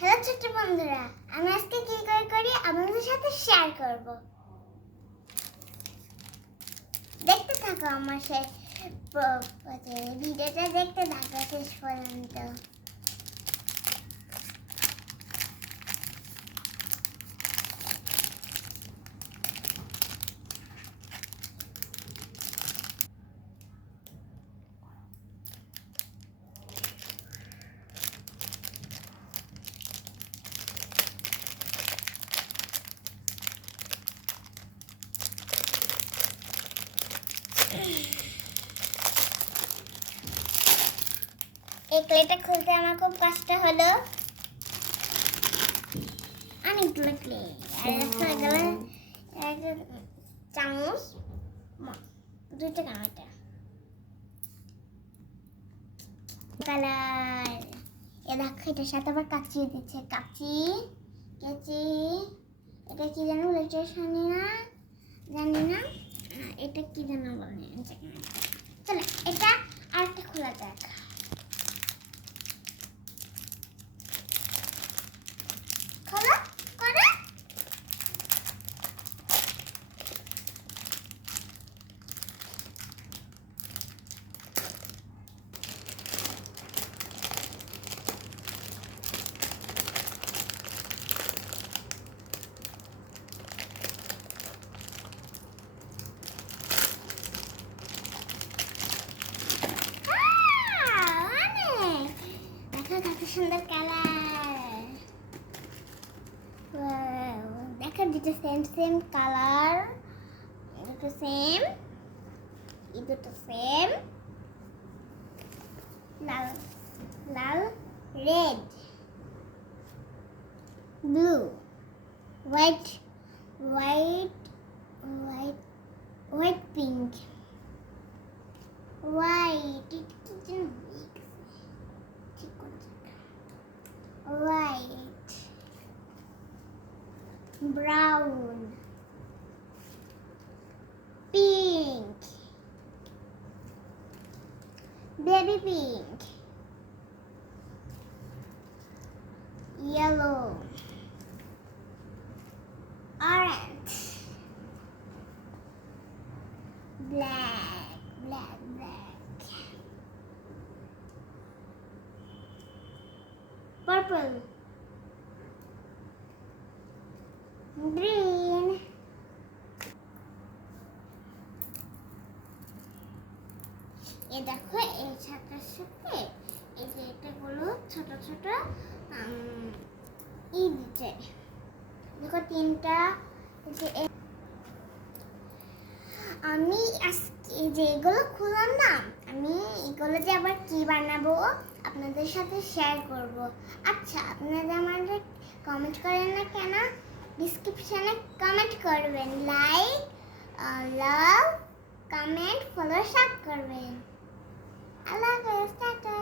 Hello ছোট্ট বন্ধুরা, আমি আজকে কি করে করি আপনাদের সাথে শেয়ার করব। দেখতে থাকো আমার সে ভিডিওটা দেখতে থাকো শেষ পর্যন্ত। এই ক্লেটা খুলতে আমার খুব কষ্ট হলো। অনেকগুলো ক্লে। আর গেলে চামচ দুইটা কামাটা কালার। এ দেখো এটার সাথে আবার কাচি দিচ্ছে। কাচি কেচি এটা কি জানো এটা জানি না? জানি না। আহ, এটা কি জানো বলে? কালার দেখো দুটো সেম সেম কালার দুটো সেম এই দুটো সেম লাল লাল red blue white white white white pink white Brown, pink, baby pink, yellow, orange, black, black, black, purple. Green এ দেখো এই ছাতার সাথে এই যে এটাগুলো ছোট ছোট ই দিচ্ছে। দেখো তিনটা যে আমি আজকে এই যে এগুলো খুললাম না, আমি এগুলো যে আবার কি বানাবো আপনাদের সাথে শেয়ার করব। আচ্ছা আপনারা আমাদের কমেন্ট করেন না কেন? ডিসক্রিপশনে কমেন্ট করবেন। Like love comment follow sub করবেন। আল্লাহ টাটা।